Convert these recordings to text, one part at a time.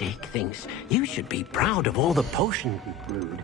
Dick thinks you should be proud of all the potions you brewed.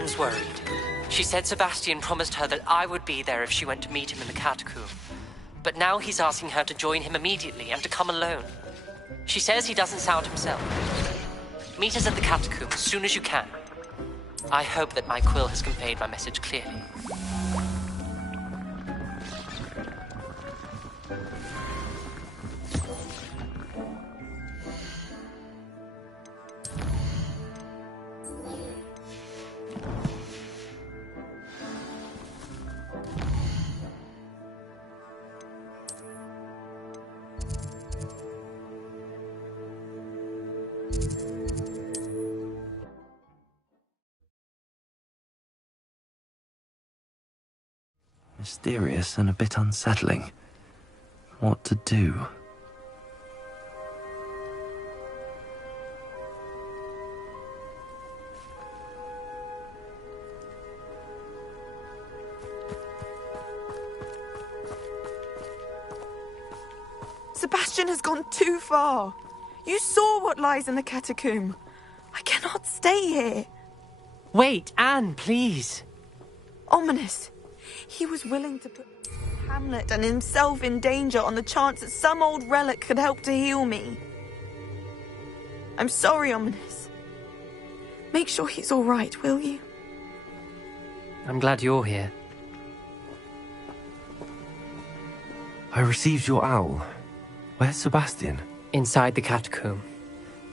Anne's worried. She said Sebastian promised her that I would be there if she went to meet him in the catacomb. But now he's asking her to join him immediately and to come alone. She says he doesn't sound himself. Meet us at the catacomb as soon as you can. I hope that my quill has conveyed my message clearly. Mysterious and a bit unsettling. What to do? Sebastian has gone too far. You saw what lies in the catacomb. I cannot stay here. Wait, Anne, please. Ominous. He was willing to put Hamlet and himself in danger on the chance that some old relic could help to heal me. I'm sorry, Ominous. Make sure he's all right, will you? I'm glad you're here. I received your owl. Where's Sebastian? Inside the catacomb.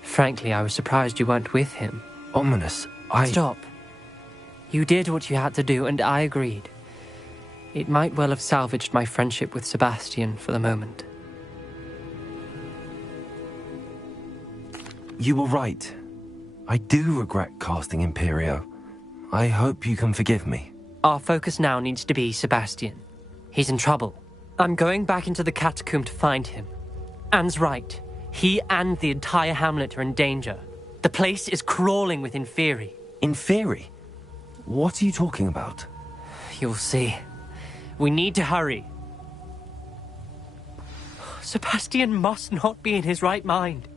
Frankly, I was surprised you weren't with him. Ominous, Stop. You did what you had to do, and I agreed. It might well have salvaged my friendship with Sebastian for the moment. You were right. I do regret casting Imperio. I hope you can forgive me. Our focus now needs to be Sebastian. He's in trouble. I'm going back into the catacomb to find him. Anne's right. He and the entire hamlet are in danger. The place is crawling with Inferi. Inferi? What are you talking about? You'll see. We need to hurry. Sebastian must not be in his right mind.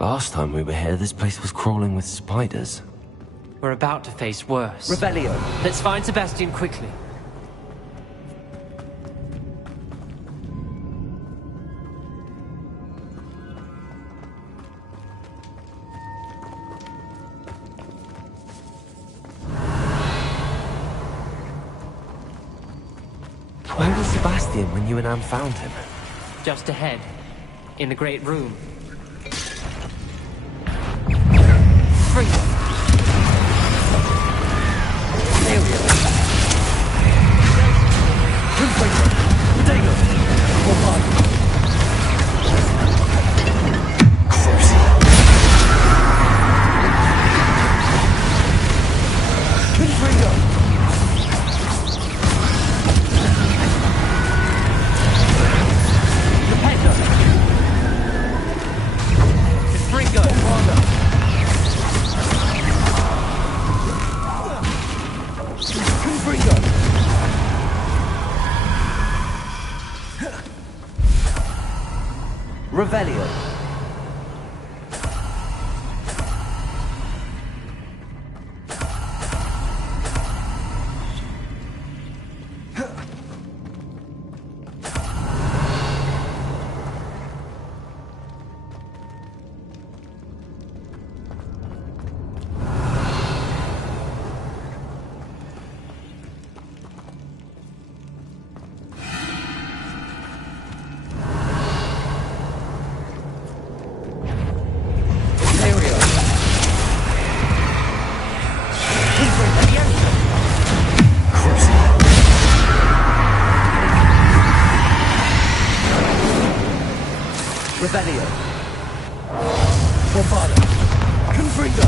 Last time we were here, this place was crawling with spiders. We're about to face worse. Revelio! Let's find Sebastian quickly. Where was Sebastian when you and Anne found him? Just ahead, in the great room. Freedom. There we go. Revelio. Revelio. Bombada. Confringo.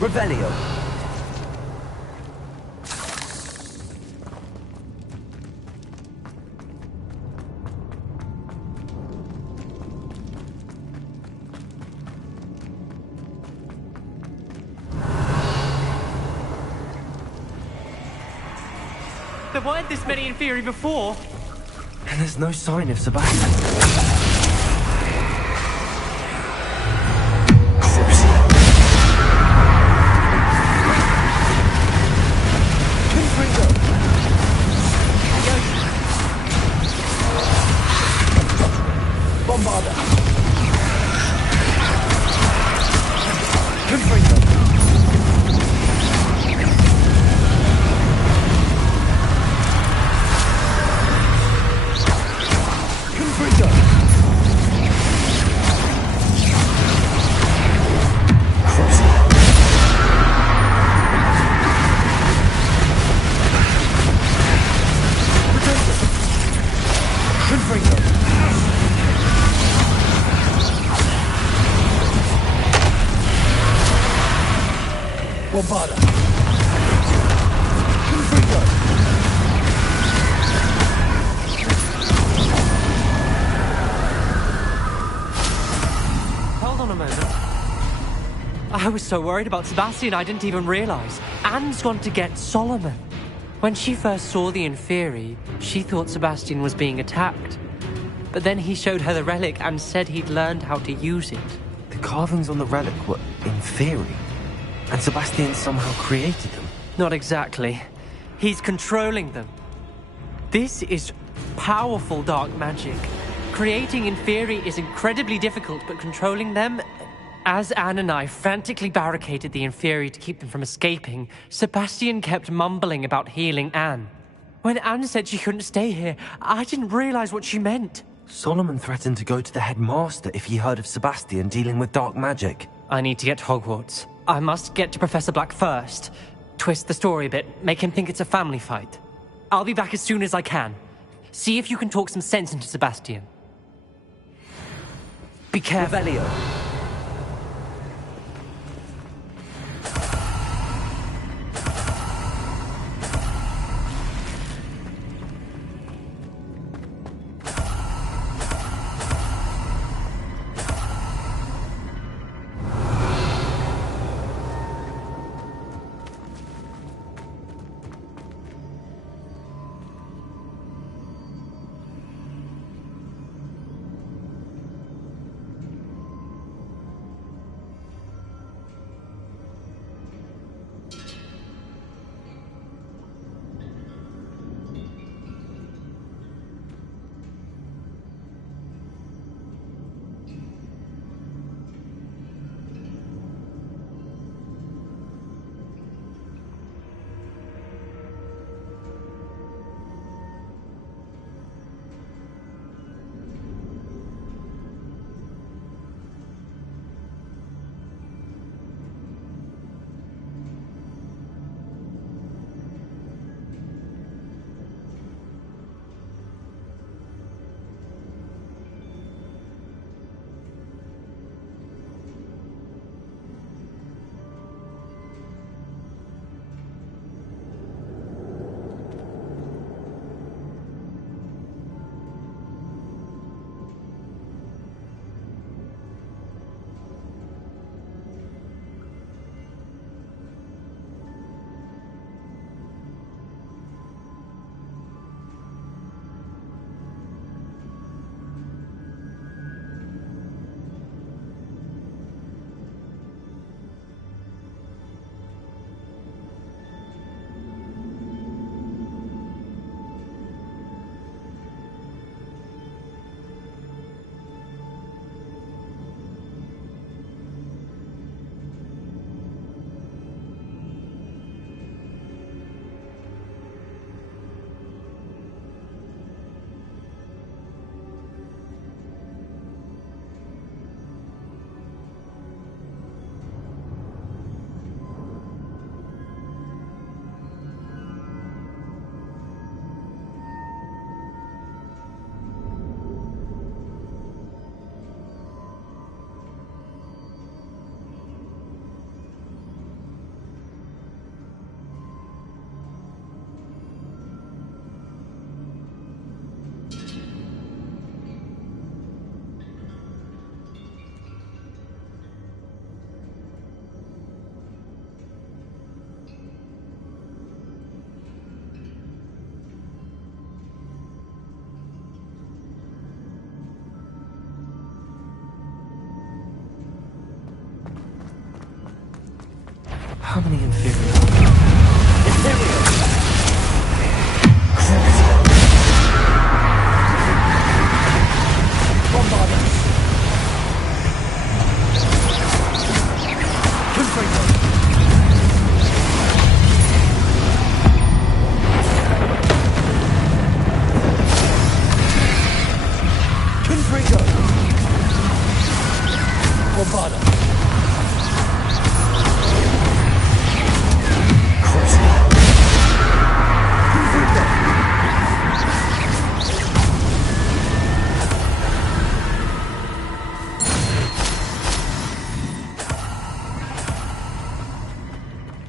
Revelio. There weren't this many Inferi before. And there's no sign of Sebastian. Bombada. Confringo. Bombada. Confringo. Hold on a moment. I was so worried about Sebastian I didn't even realize. Anne's gone to get Solomon. When she first saw the Inferi, she thought Sebastian was being attacked. But then he showed her the relic and said he'd learned how to use it. The carvings on the relic were Inferi. And Sebastian somehow created them. Not exactly. He's controlling them. This is powerful dark magic, Creating Inferi is incredibly difficult, but controlling them... As Anne and I frantically barricaded the Inferi to keep them from escaping, Sebastian kept mumbling about healing Anne. When Anne said she couldn't stay here, I didn't realize what she meant. Solomon threatened to go to the headmaster if he heard of Sebastian dealing with dark magic. I need to get to Hogwarts. I must get to Professor Black first. Twist the story a bit, make him think it's a family fight. I'll be back as soon as I can. See if you can talk some sense into Sebastian. Be careful. Revelio. How many inferior?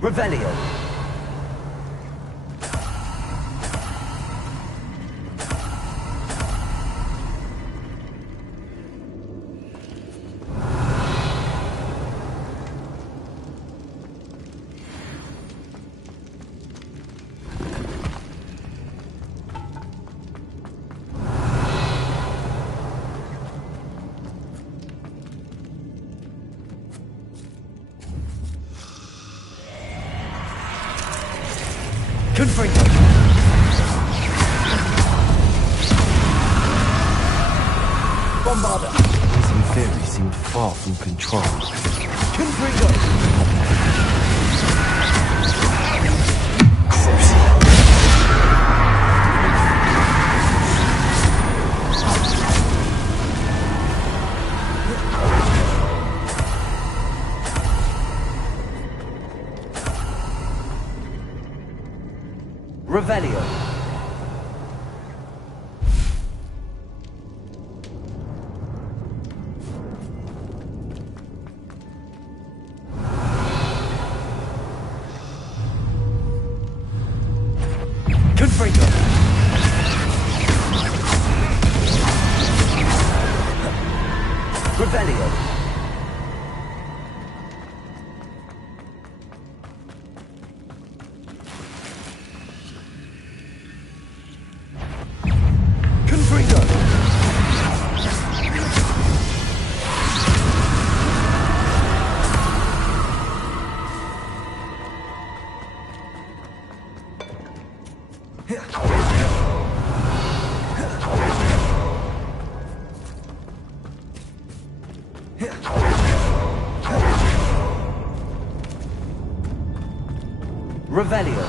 Revelio. Confringo. His theory seemed far from control. Revelio. Confringo. Revelio. Confringo. Revelio.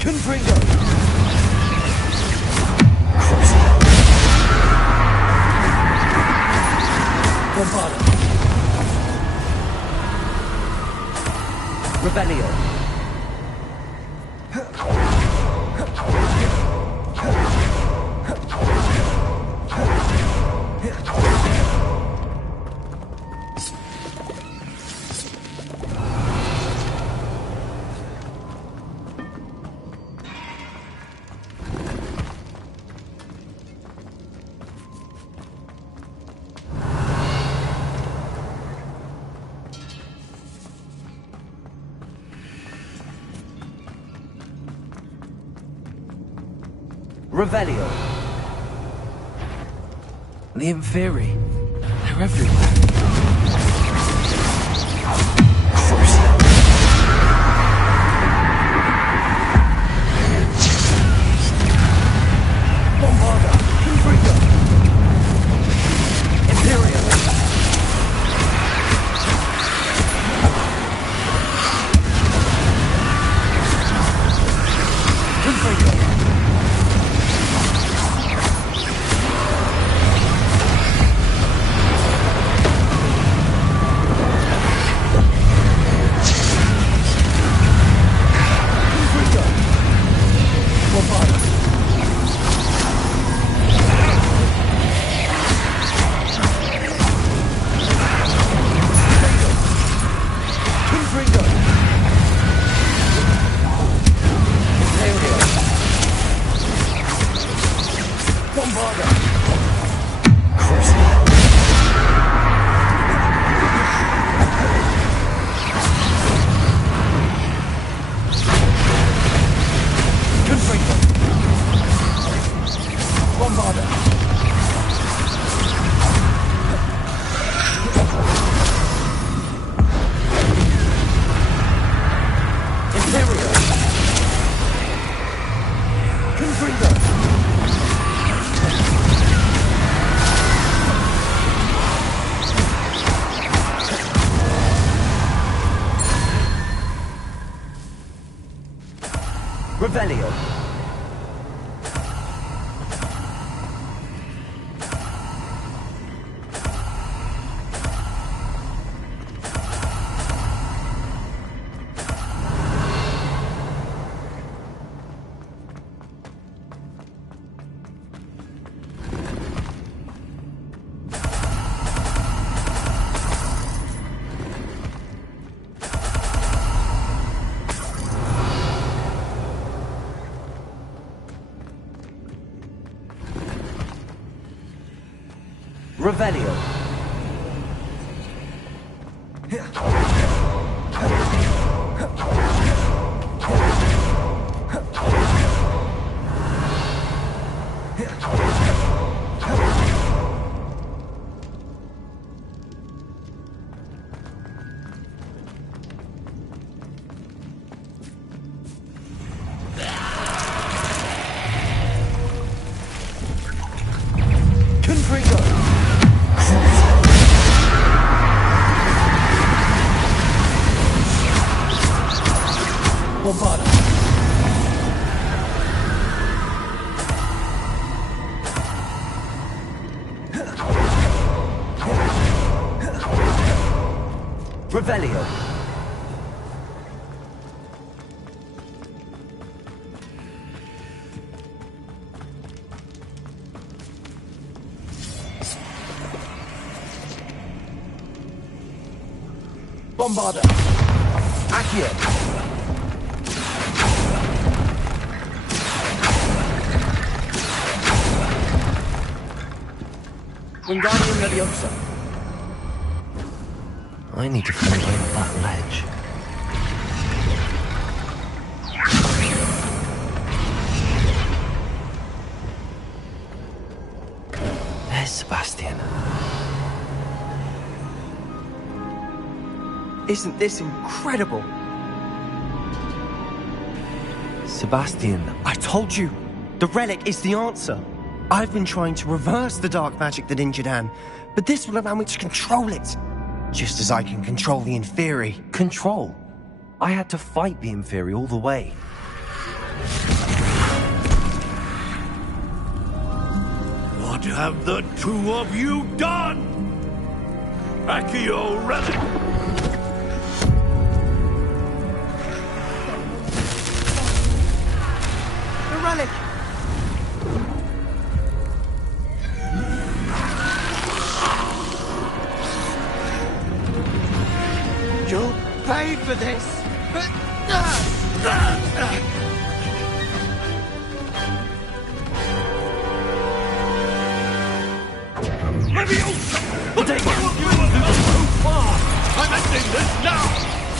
Confringo. Bombada. Revelio. Revelio. The Inferi. They're everywhere. Bombada. Confringo. Imperial. Confringo. Revelio. Revelio. Revelio. Bombarda. Accio. Wingardium Leviosa. I need to find out that ledge. There's Sebastian. Isn't this incredible? Sebastian. I told you, the relic is the answer. I've been trying to reverse the dark magic that injured Anne, but this will allow me to control it. Just as I can control the Inferi. Control? I had to fight the Inferi all the way. What have the two of you done? Accio Relic! The relic! You'll pay for this! We'll take it! I'm ending this now!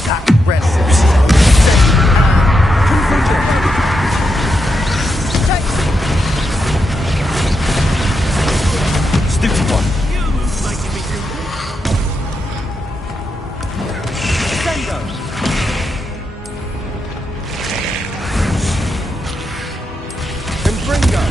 That relic is so insane! Stupid one. You're making me do Sendo! Bringo!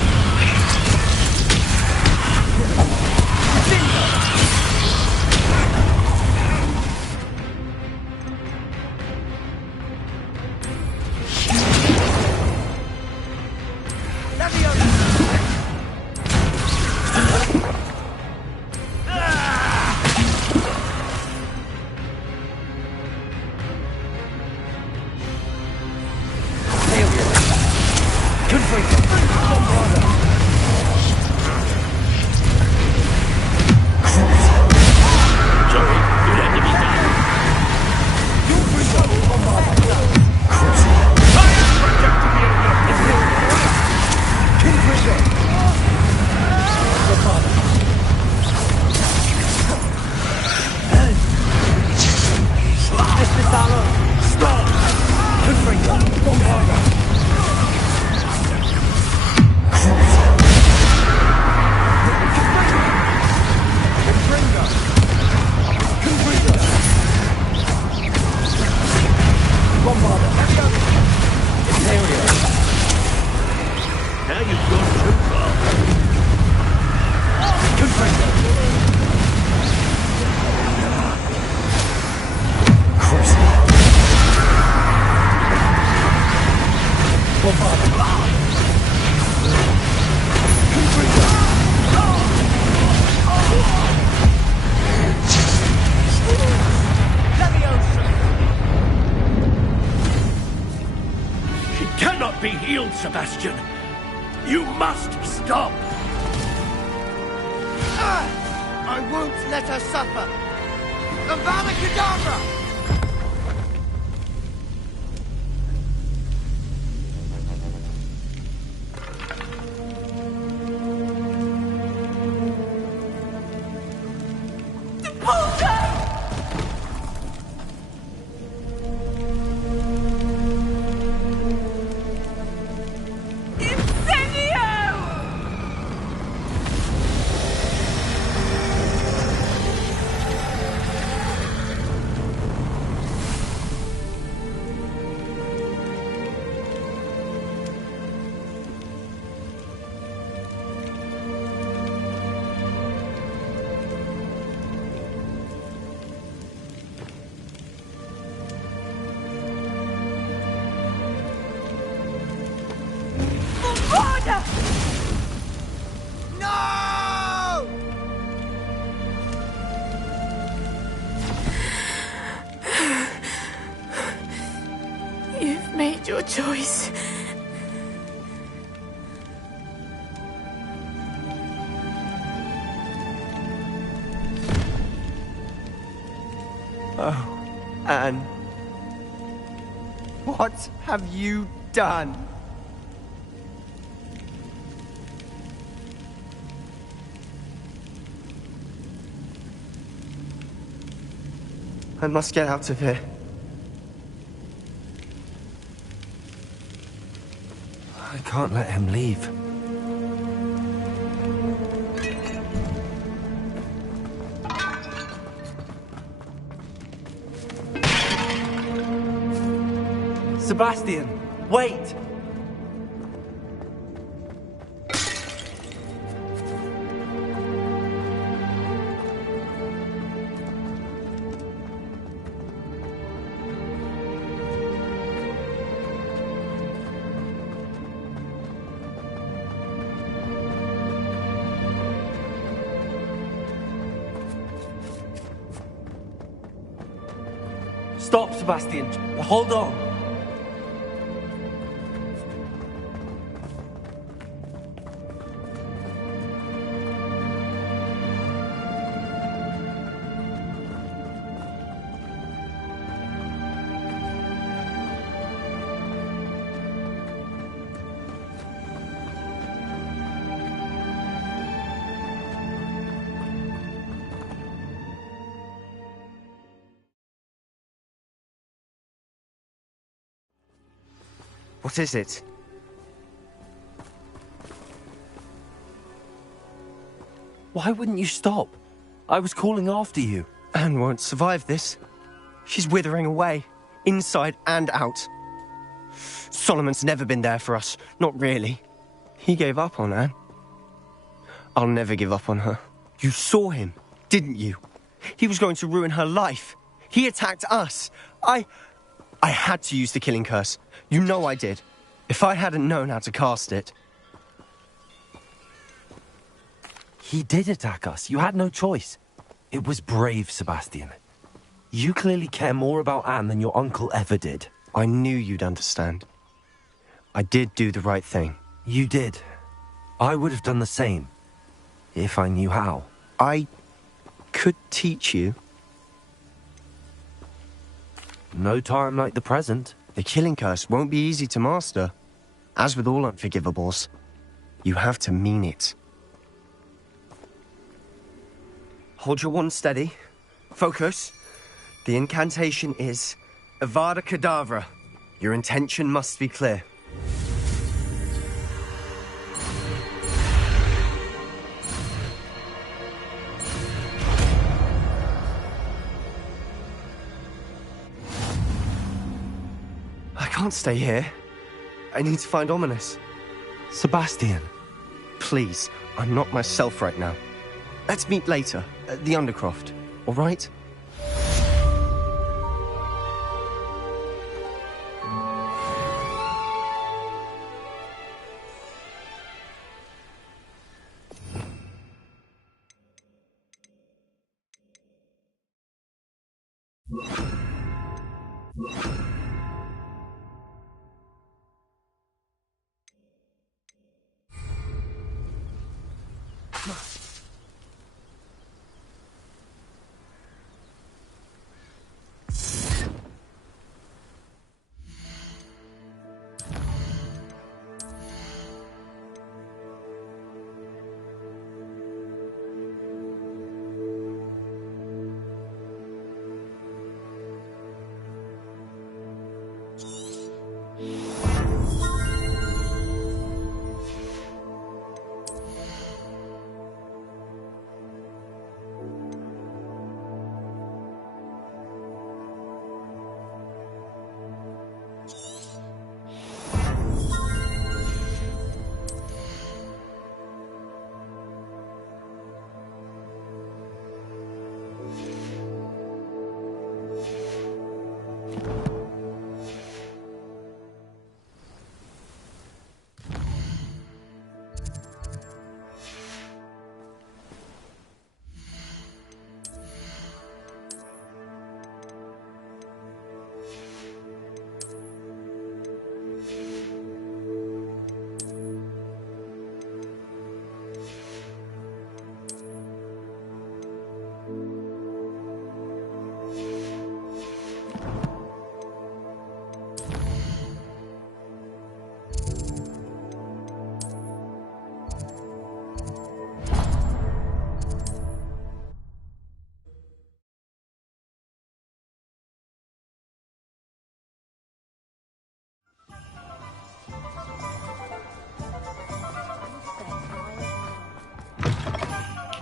Be healed, Sebastian. You must stop. I won't let her suffer. Avada Kedavra! your choice. Oh, Anne. What have you done? I must get out of here. I can't let him leave. Sebastian, wait! Stop, Sebastian. Hold on. What is it? Why wouldn't you stop? I was calling after you. Anne won't survive this. She's withering away, inside and out. Solomon's never been there for us, not really. He gave up on Anne. I'll never give up on her. You saw him, didn't you? He was going to ruin her life. He attacked us. I had to use the killing curse. You know I did. If I hadn't known how to cast it... He did attack us. You had no choice. It was brave, Sebastian. You clearly care more about Anne than your uncle ever did. I knew you'd understand. I did do the right thing. You did. I would have done the same. If I knew how. I could teach you. No time like the present. The killing curse won't be easy to master. As with all unforgivables, you have to mean it. Hold your wand steady. Focus. The incantation is Avada Kedavra. Your intention must be clear. I can't stay here. I need to find Ominous. Sebastian. Please, I'm not myself right now. Let's meet later, at the Undercroft, all right?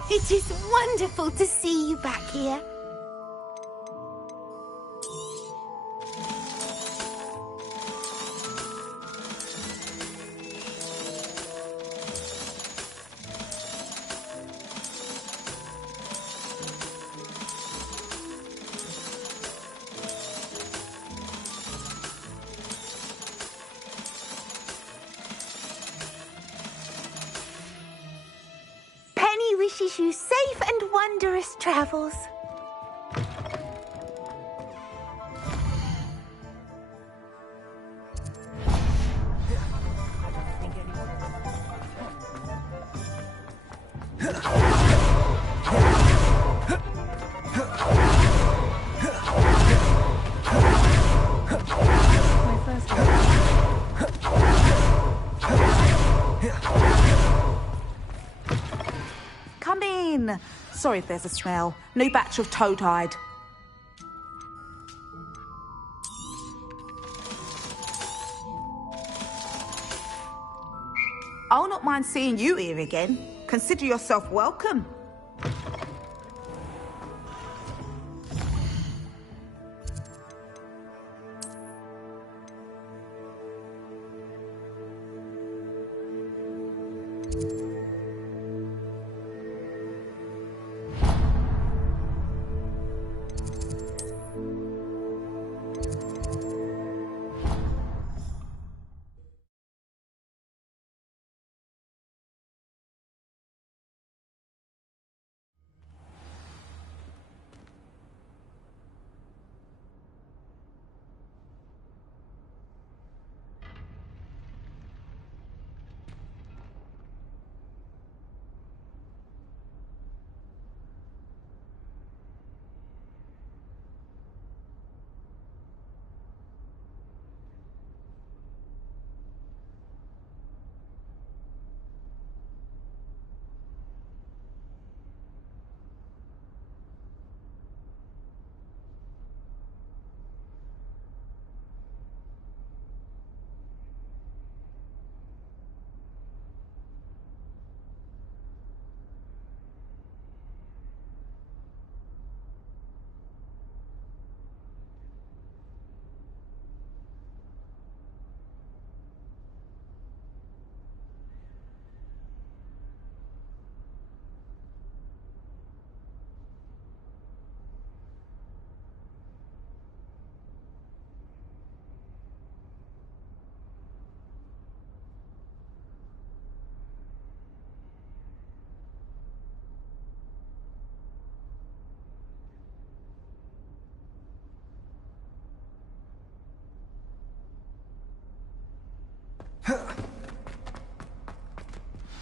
It is wonderful to see you back here. Penny wishes you safe and wondrous travels. Come in. Sorry if there's a smell. New batch of toad-hide. I'll not mind seeing you here again. Consider yourself welcome.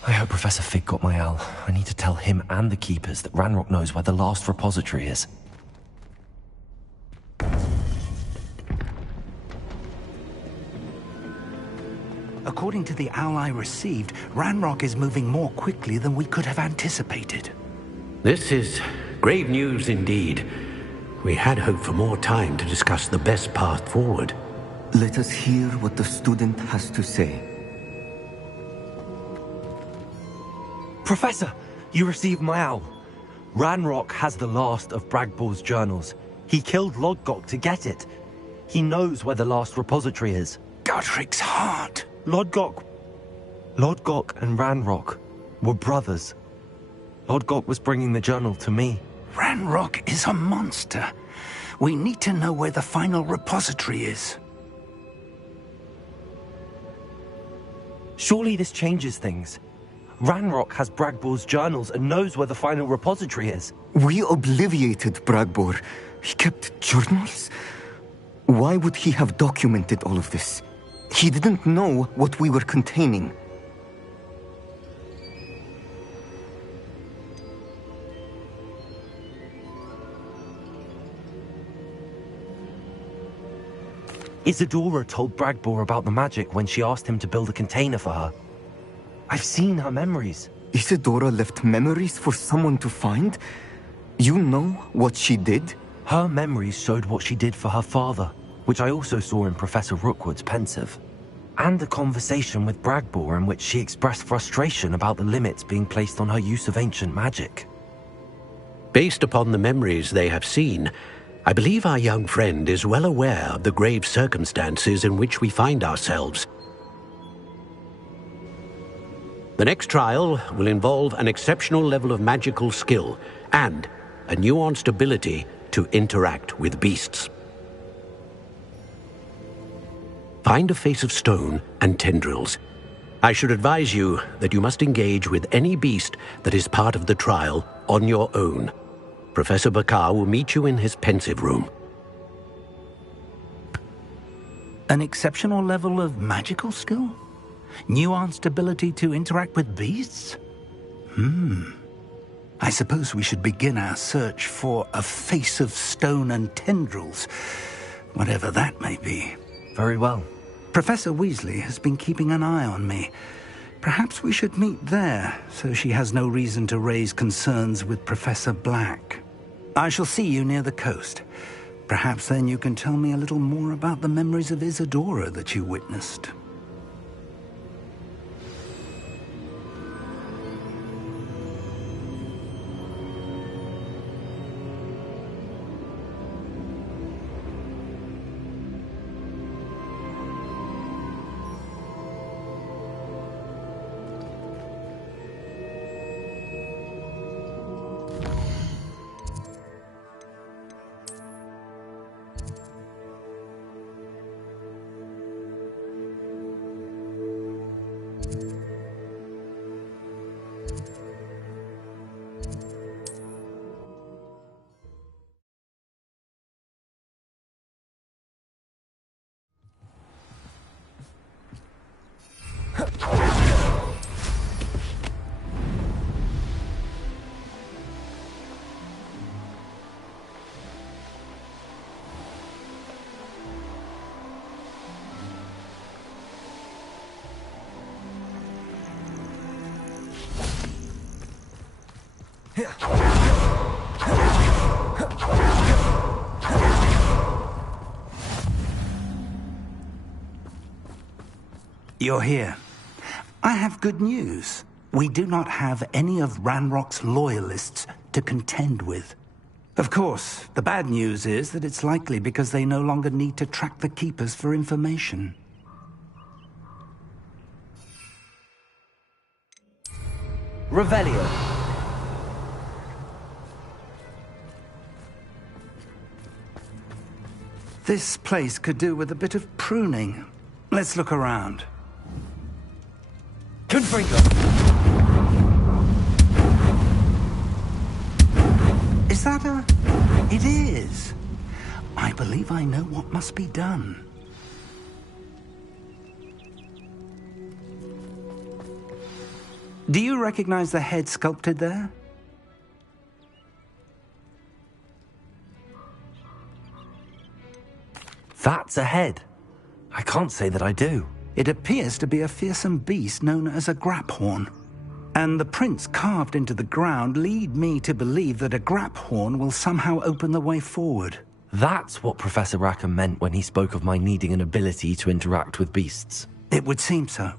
I hope Professor Fig got my owl. I need to tell him and the Keepers that Ranrock knows where the last repository is. According to the owl I received, Ranrock is moving more quickly than we could have anticipated. This is grave news indeed. We had hoped for more time to discuss the best path forward. Let us hear what the student has to say. Professor, you received my owl. Ranrock has the last of Bragbor's journals. He killed Lodgok to get it. He knows where the last repository is. Godric's heart. Lodgok and Ranrock were brothers. Lodgok was bringing the journal to me. Ranrock is a monster. We need to know where the final repository is. Surely this changes things. Ranrock has Bragbor's journals and knows where the final repository is. We obliviated Bragbor. He kept journals? Why would he have documented all of this? He didn't know what we were containing. Isadora told Bragbor about the magic when she asked him to build a container for her. I've seen her memories. Isadora left memories for someone to find? You know what she did? Her memories showed what she did for her father, which I also saw in Professor Rookwood's pensive. And a conversation with Bragbor in which she expressed frustration about the limits being placed on her use of ancient magic. Based upon the memories they have seen, I believe our young friend is well aware of the grave circumstances in which we find ourselves. The next trial will involve an exceptional level of magical skill and a nuanced ability to interact with beasts. Find a face of stone and tendrils. I should advise you that you must engage with any beast that is part of the trial on your own. Professor Bakar will meet you in his pensive room. An exceptional level of magical skill? Nuanced ability to interact with beasts? I suppose we should begin our search for a face of stone and tendrils, whatever that may be. Very well. Professor Weasley has been keeping an eye on me. Perhaps we should meet there, so she has no reason to raise concerns with Professor Black. I shall see you near the coast. Perhaps then you can tell me a little more about the memories of Isadora that you witnessed. You're here. I have good news. We do not have any of Ranrock's loyalists to contend with. Of course, the bad news is that it's likely because they no longer need to track the Keepers for information. Revelio. This place could do with a bit of pruning. Let's look around. Confringo. Is that a... It is. I believe I know what must be done. Do you recognize the head sculpted there? That's a head. I can't say that I do. It appears to be a fearsome beast known as a graphorn. And the prints carved into the ground lead me to believe that a graphorn will somehow open the way forward. That's what Professor Rackham meant when he spoke of my needing an ability to interact with beasts. It would seem so.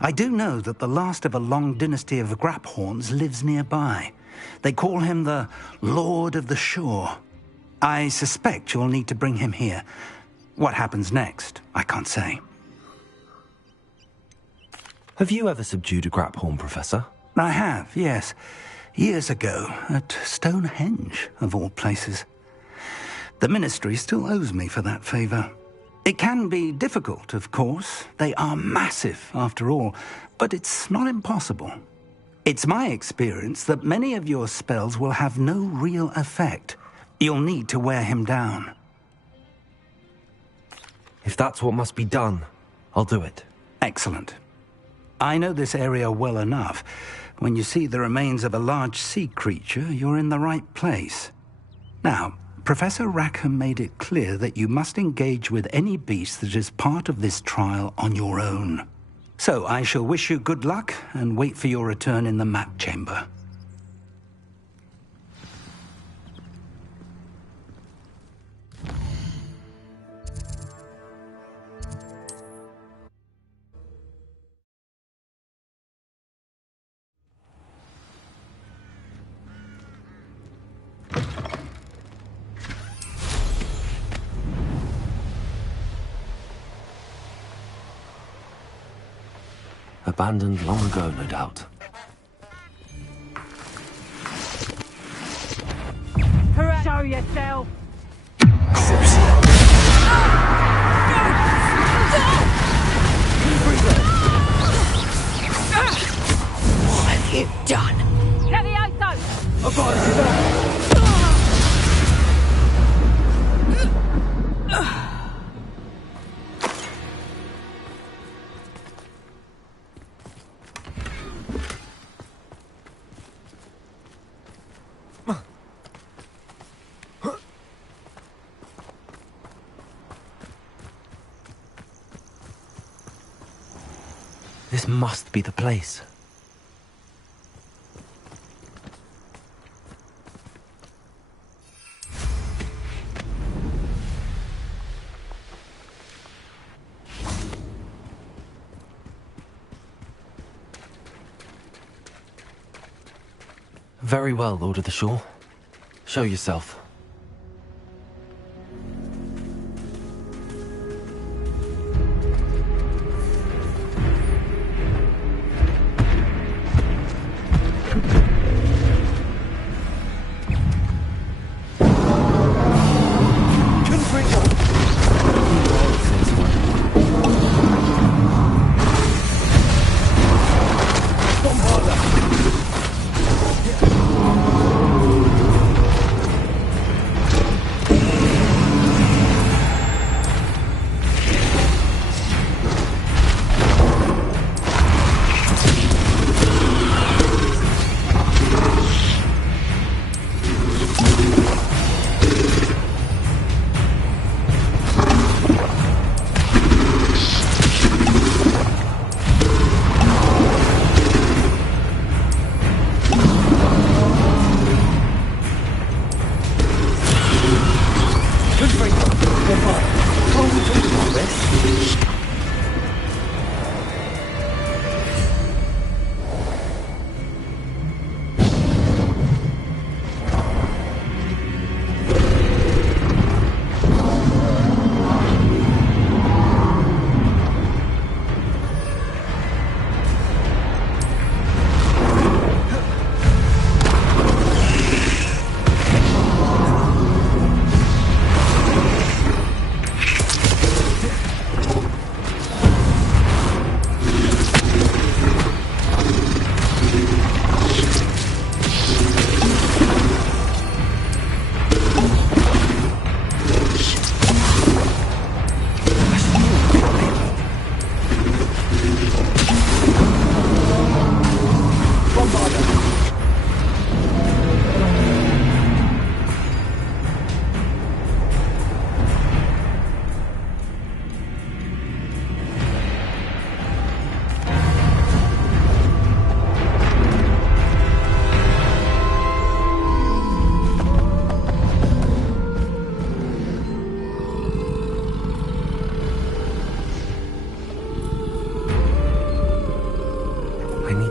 I do know that the last of a long dynasty of graphorns lives nearby. They call him the Lord of the Shore. I suspect you'll need to bring him here. What happens next, I can't say. Have you ever subdued a graphorn, Professor? I have, yes. Years ago, at Stonehenge, of all places. The Ministry still owes me for that favor. It can be difficult, of course. They are massive, after all, but it's not impossible. It's my experience that many of your spells will have no real effect. You'll need to wear him down. If that's what must be done, I'll do it. Excellent. I know this area well enough. When you see the remains of a large sea creature, you're in the right place. Now, Professor Rackham made it clear that you must engage with any beast that is part of this trial on your own. So I shall wish you good luck and wait for your return in the map chamber. Abandoned long ago, no doubt. Show yourself! What have you done? This must be the place. Very well, Lord of the Shore. Show yourself.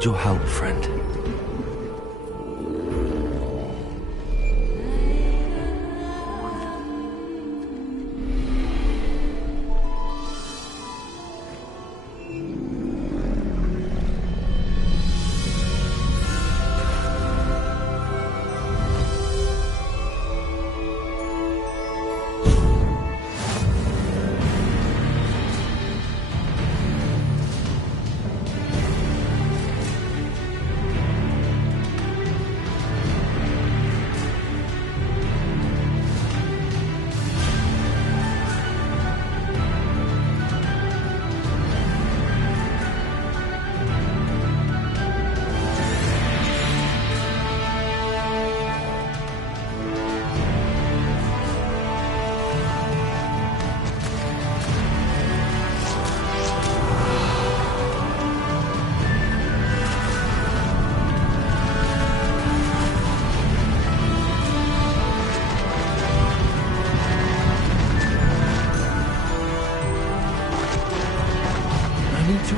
Your help, friend.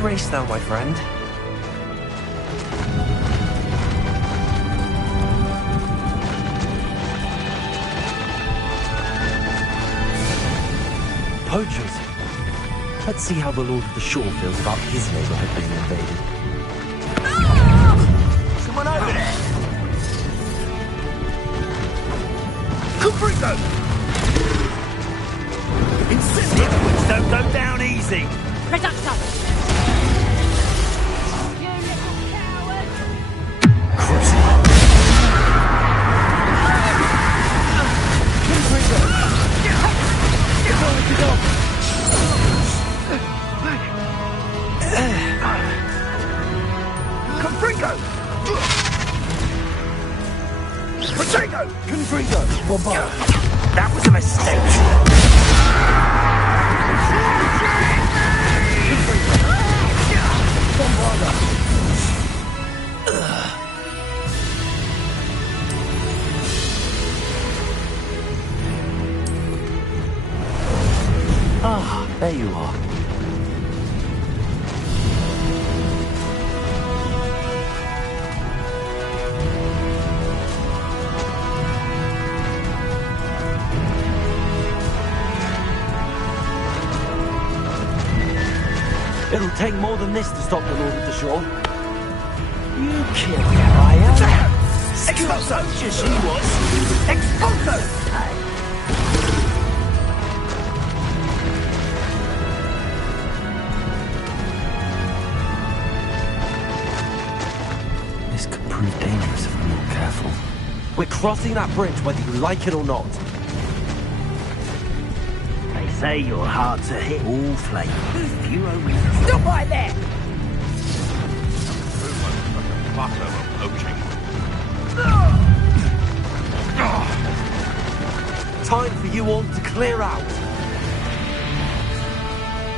Race now, my friend. Poachers. Let's see how the Lord of the Shore feels about his neighborhood being invaded. Confringo! Incendiaries don't go down easy! Reducto! You little coward! Confringo! Get off! Confringo! Protego! Confringo! Bombard! That was a mistake! Bombarda! Ah, there you are. It'll take more than this to stop the Lord of the Shore. You killed Ryan! Expulso! She was! Expulso! This could prove dangerous if we're not careful. We're crossing that bridge whether you like it or not. They say you're hard to hit. All flame. If you only... Stop right there! Time for you all to clear out.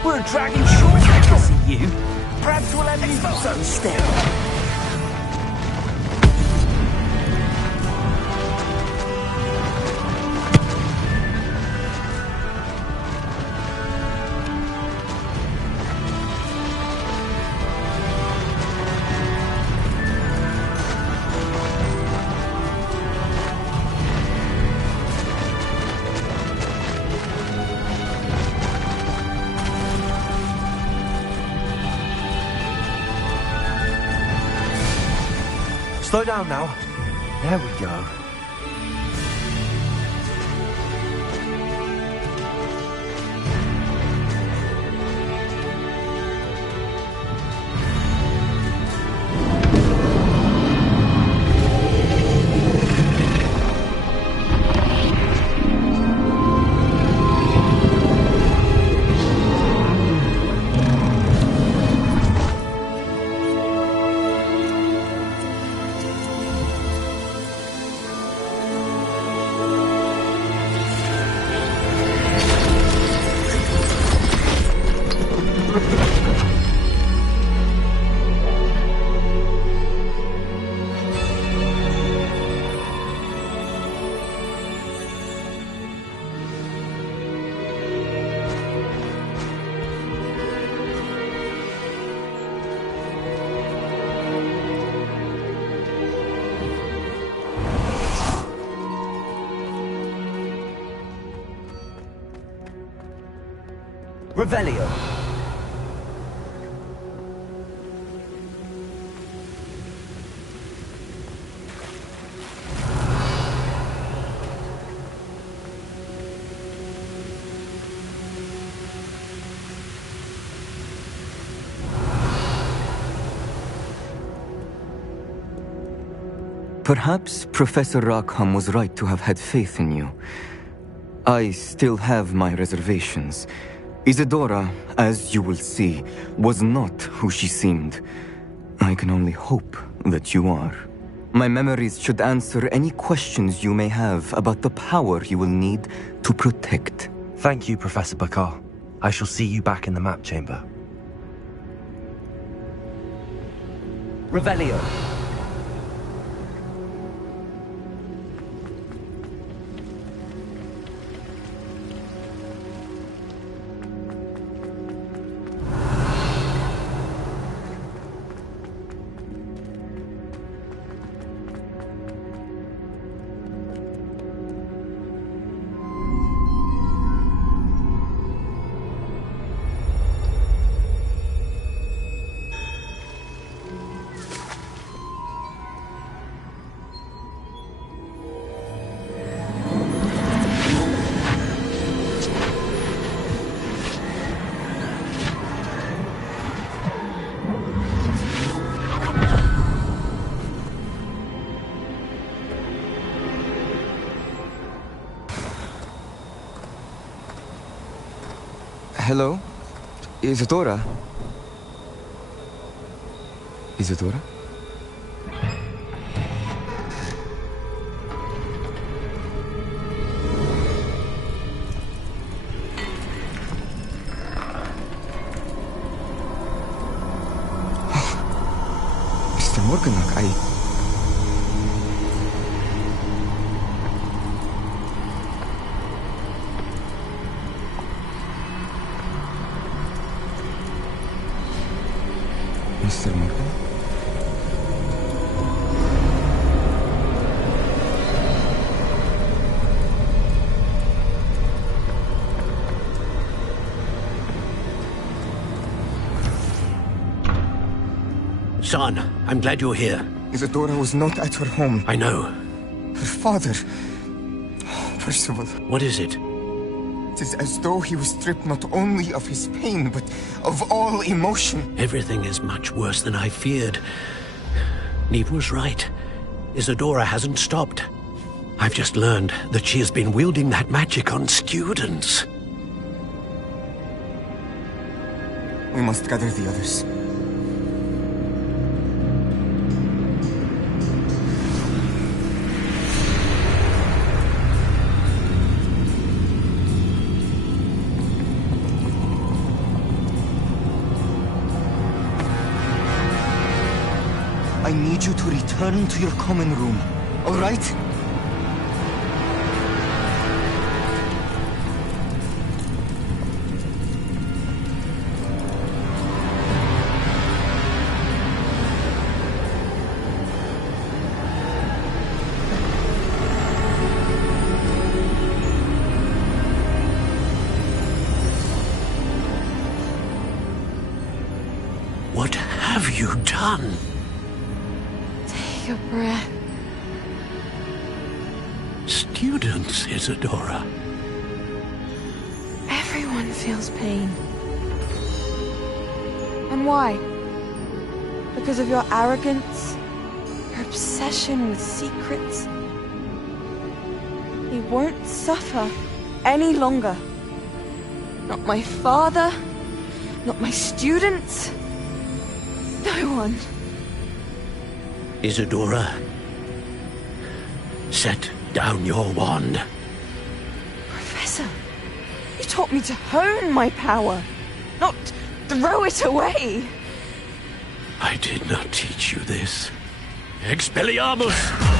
We're a dragon short. I can see you. Perhaps we'll have you instead. Slow down now. There we go. Revelio. Perhaps Professor Rackham was right to have had faith in you. I still have my reservations. Isadora, as you will see, was not who she seemed. I can only hope that you are. My memories should answer any questions you may have about the power you will need to protect. Thank you, Professor Bakar. I shall see you back in the map chamber. Revelio. Hello? Isadora? Isadora? Mr. Morganach, Mr. Morgan? Son, I'm glad you're here. Isadora was not at her home. I know. Her father... Percival. What is it? It is as though he was stripped not only of his pain, but of all emotion. Everything is much worse than I feared. Neve was right. Isadora hasn't stopped. I've just learned that she has been wielding that magic on students. We must gather the others. I need you to return to your common room, all right? What have you done? Take a breath. Students, Isadora. Everyone feels pain. And why? Because of your arrogance? Your obsession with secrets? He won't suffer any longer. Not my father, not my students, no one. Isadora, set down your wand. Professor, you taught me to hone my power, not throw it away. I did not teach you this. Expelliarmus!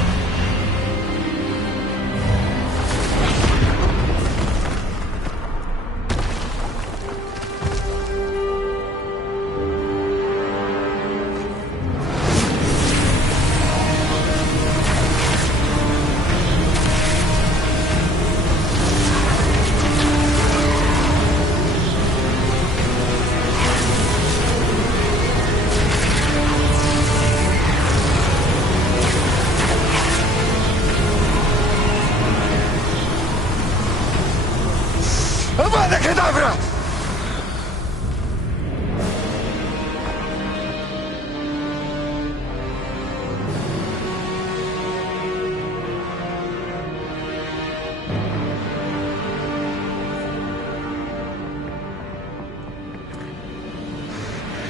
Avada Kedavra!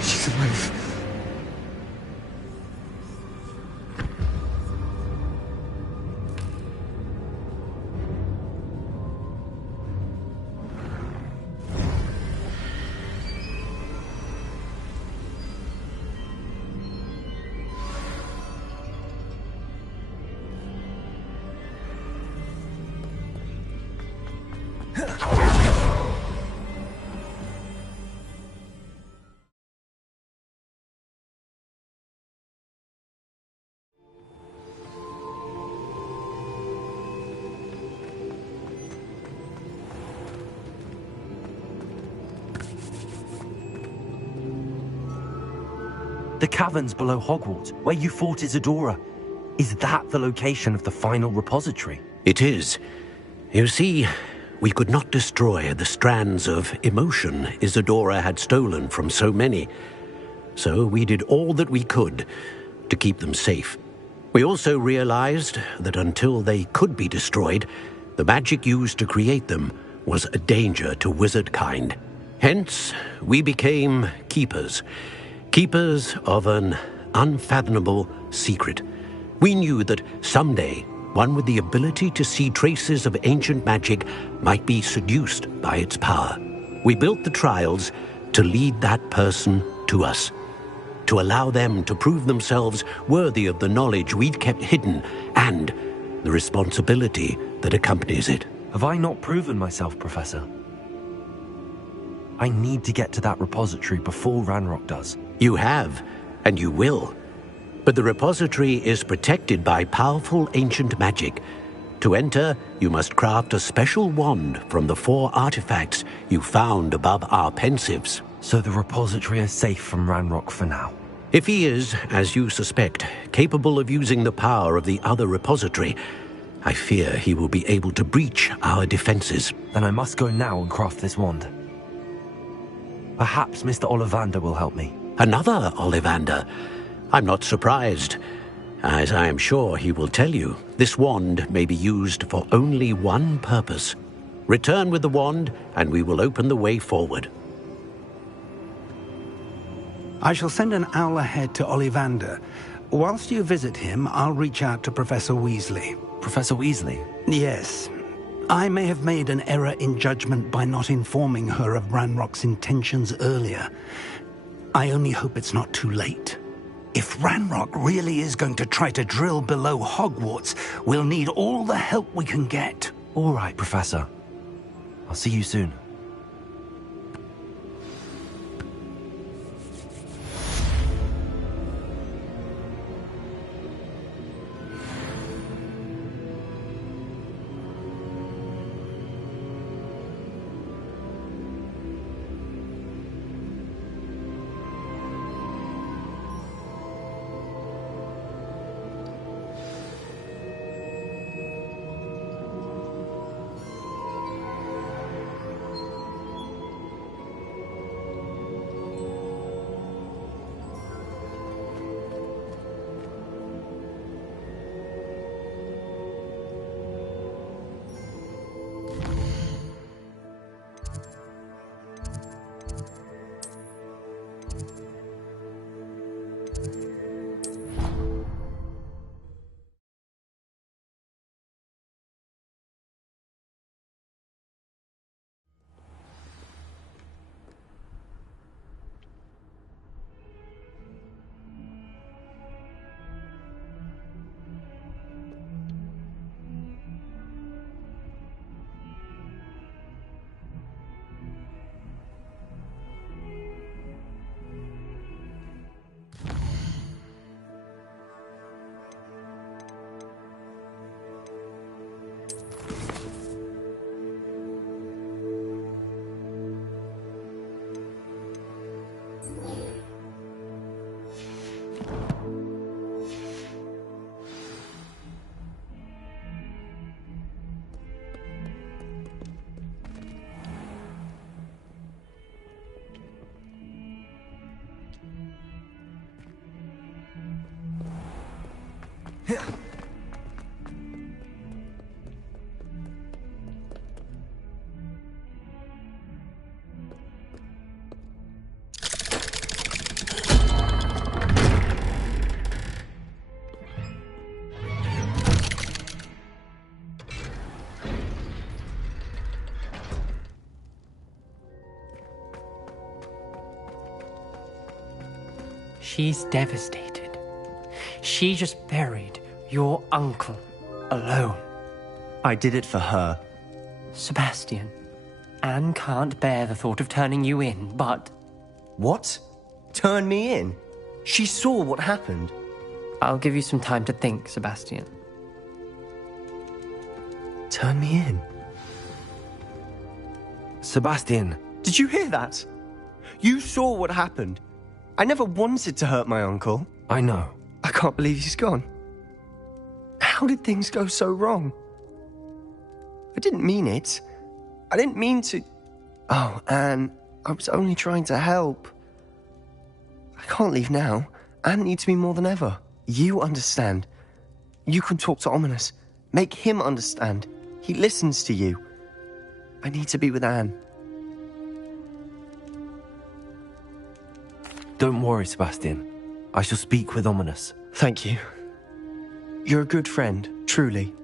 She's alive. The caverns below Hogwarts, where you fought Isadora. Is that the location of the final repository? It is. You see, we could not destroy the strands of emotion Isadora had stolen from so many. So we did all that we could to keep them safe. We also realized that until they could be destroyed, the magic used to create them was a danger to wizard kind. Hence, we became keepers. Keepers of an unfathomable secret. We knew that someday, one with the ability to see traces of ancient magic might be seduced by its power. We built the trials to lead that person to us, to allow them to prove themselves worthy of the knowledge we'd kept hidden and the responsibility that accompanies it. Have I not proven myself, Professor? I need to get to that repository before Ranrock does. You have, and you will. But the repository is protected by powerful ancient magic. To enter, you must craft a special wand from the 4 artifacts you found above our pensives. So the repository is safe from Ranrock for now? If he is, as you suspect, capable of using the power of the other repository, I fear he will be able to breach our defenses. Then I must go now and craft this wand. Perhaps Mr. Ollivander will help me. Another Ollivander? I'm not surprised. As I am sure he will tell you, this wand may be used for only one purpose. Return with the wand, and we will open the way forward. I shall send an owl ahead to Ollivander. Whilst you visit him, I'll reach out to Professor Weasley. Professor Weasley? Yes. I may have made an error in judgment by not informing her of Ranrock's intentions earlier. I only hope it's not too late. If Ranrock really is going to try to drill below Hogwarts, we'll need all the help we can get. All right, Professor. I'll see you soon. She's devastated. She just buried your uncle alone. I did it for her. Sebastian, Anne can't bear the thought of turning you in, but... What? Turn me in? She saw what happened. I'll give you some time to think, Sebastian. Turn me in? Sebastian. Did you hear that? You saw what happened. I never wanted to hurt my uncle. I know. I can't believe he's gone. How did things go so wrong? I didn't mean it. I didn't mean to... Oh, Anne, I was only trying to help. I can't leave now. Anne needs me more than ever. You understand. You can talk to Ominous. Make him understand. He listens to you. I need to be with Anne. Don't worry, Sebastian. I shall speak with Ominous. Thank you. You're a good friend, truly.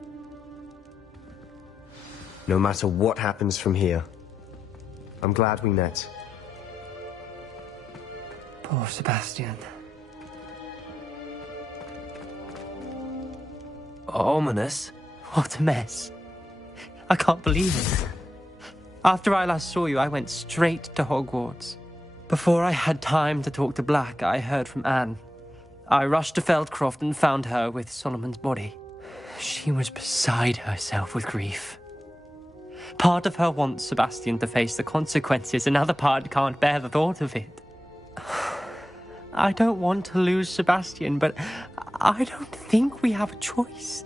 No matter what happens from here, I'm glad we met. Poor Sebastian. Ominous? What a mess. I can't believe it. After I last saw you, I went straight to Hogwarts. Before I had time to talk to Black, I heard from Anne. I rushed to Feldcroft and found her with Solomon's body. She was beside herself with grief. Part of her wants Sebastian to face the consequences, another part can't bear the thought of it. I don't want to lose Sebastian, but I don't think we have a choice.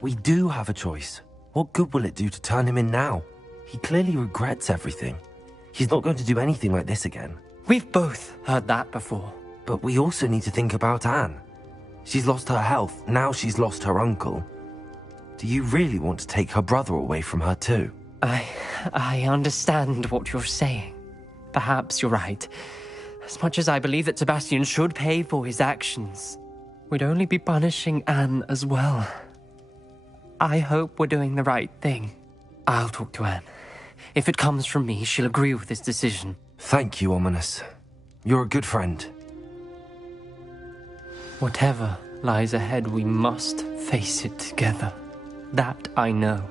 We do have a choice. What good will it do to turn him in now? He clearly regrets everything. He's not going to do anything like this again. We've both heard that before. But we also need to think about Anne. She's lost her health, now she's lost her uncle. Do you really want to take her brother away from her too? I understand what you're saying. Perhaps you're right. As much as I believe that Sebastian should pay for his actions, we'd only be punishing Anne as well. I hope we're doing the right thing. I'll talk to Anne. If it comes from me, she'll agree with this decision. Thank you, Ominous. You're a good friend. Whatever lies ahead, we must face it together. That I know.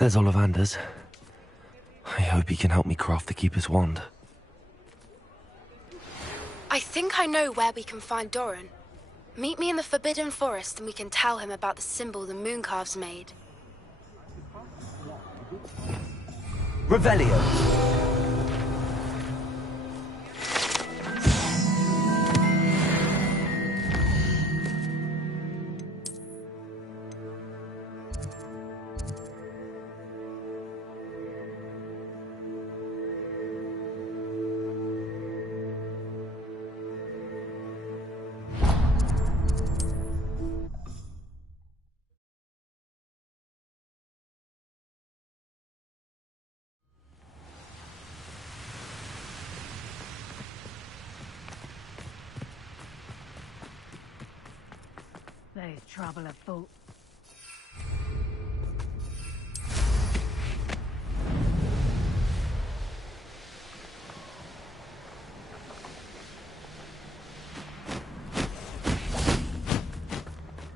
There's Ollivander's. I hope he can help me craft the Keeper's wand. I think I know where we can find Doran. Meet me in the Forbidden Forest and we can tell him about the symbol the Mooncalves made. Revelio! There's trouble afoot.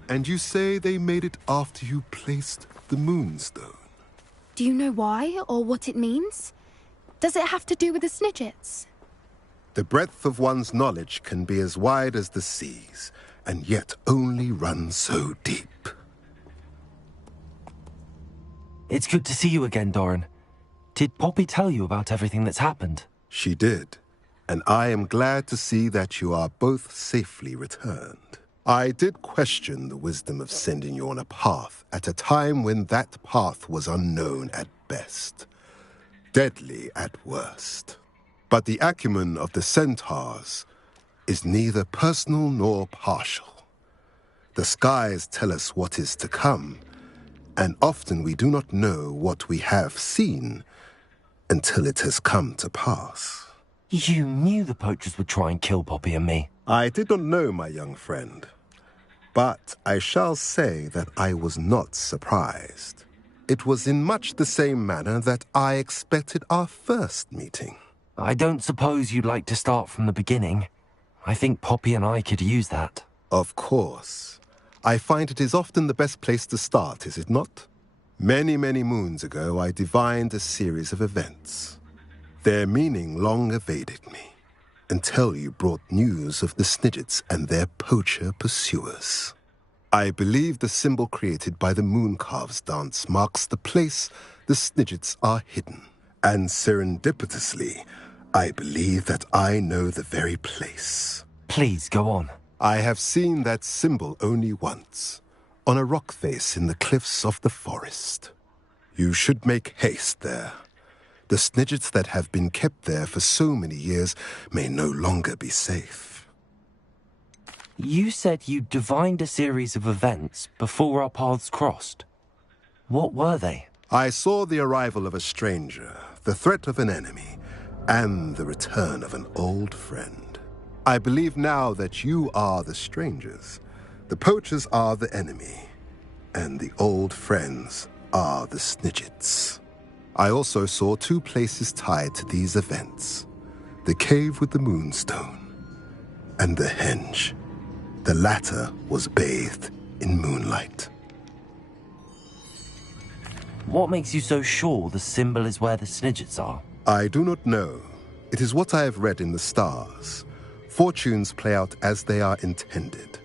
And you say they made it after you placed the Moonstone? Do you know why or what it means? Does it have to do with the Snidgets? The breadth of one's knowledge can be as wide as the seas, and yet only run so deep. It's good to see you again, Doran. Did Poppy tell you about everything that's happened? She did, and I am glad to see that you are both safely returned. I did question the wisdom of sending you on a path at a time when that path was unknown at best, deadly at worst. But the acumen of the centaurs is neither personal nor partial. The skies tell us what is to come, and often we do not know what we have seen until it has come to pass. You knew the poachers would try and kill Poppy and me. I did not know, my young friend, but I shall say that I was not surprised. It was in much the same manner that I expected our first meeting. I don't suppose you'd like to start from the beginning. I think Poppy and I could use that. Of course. I find it is often the best place to start, is it not? Many, many moons ago, I divined a series of events. Their meaning long evaded me, until you brought news of the Snidgets and their poacher pursuers. I believe the symbol created by the Mooncalves dance marks the place the Snidgets are hidden. And serendipitously, I believe that I know the very place. Please, go on. I have seen that symbol only once, on a rock face in the cliffs of the forest. You should make haste there. The Snidgets that have been kept there for so many years may no longer be safe. You said you divined a series of events before our paths crossed. What were they? I saw the arrival of a stranger, the threat of an enemy, and the return of an old friend. I believe now that you are the strangers. The poachers are the enemy, and the old friends are the Snidgets. I also saw two places tied to these events: the cave with the Moonstone and the henge. The latter was bathed in moonlight. What makes you so sure the symbol is where the Snidgets are? I do not know. It is what I have read in the stars. Fortunes play out as they are intended.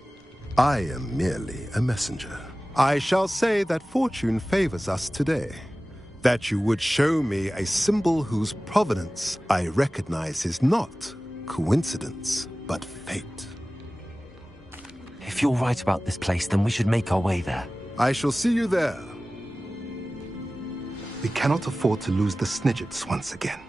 I am merely a messenger. I shall say that fortune favors us today. That you would show me a symbol whose provenance I recognize is not coincidence, but fate. If you're right about this place, then we should make our way there. I shall see you there. We cannot afford to lose the Snidgets once again.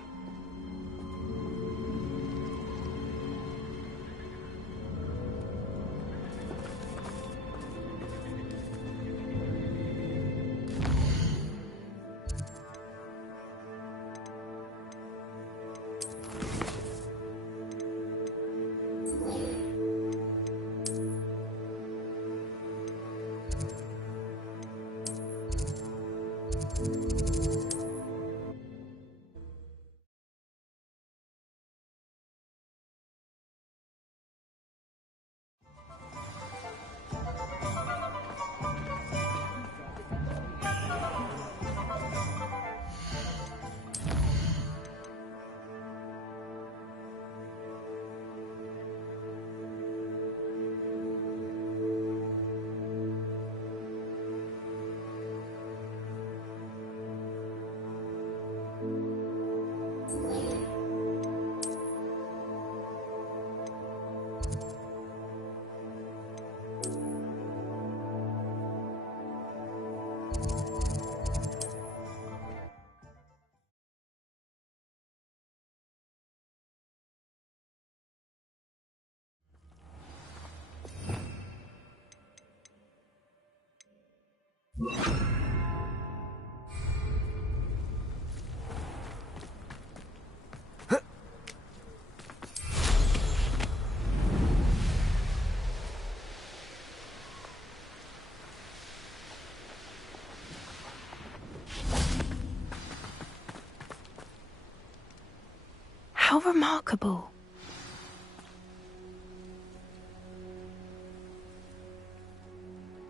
How remarkable.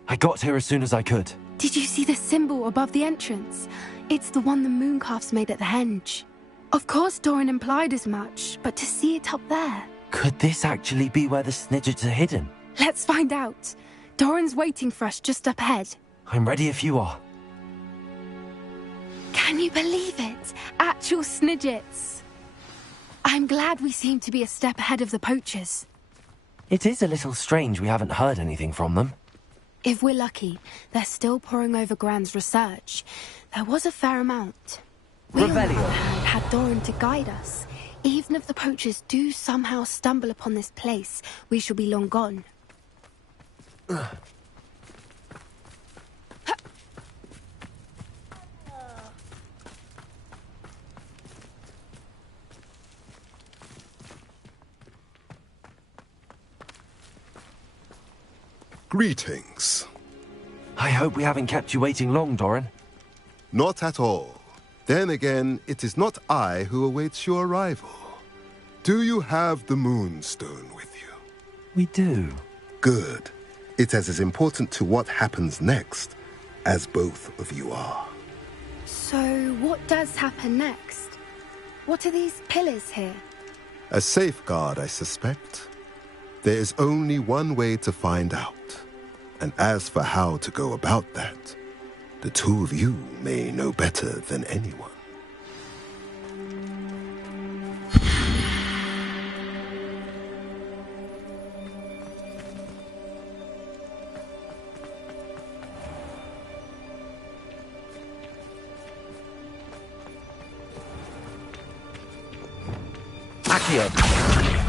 I got here as soon as I could. Did you see the symbol above the entrance? It's the one the mooncalves made at the henge. Of course Doran implied as much, but to see it up there... Could this actually be where the Snidgets are hidden? Let's find out. Doran's waiting for us just up ahead. I'm ready if you are. Can you believe it? Actual Snidgets. I'm glad we seem to be a step ahead of the poachers. It is a little strange we haven't heard anything from them. If we're lucky, they're still poring over Gran's research. There was a fair amount. We, on the other hand, had Doran to guide us. Even if the poachers do somehow stumble upon this place, we shall be long gone. Greetings. I hope we haven't kept you waiting long, Doran. Not at all. Then again, it is not I who awaits your arrival. Do you have the Moonstone with you? We do. Good. It is as important to what happens next as both of you are. So, what does happen next? What are these pillars here? A safeguard, I suspect. There is only one way to find out. And as for how to go about that, the two of you may know better than anyone. Accio!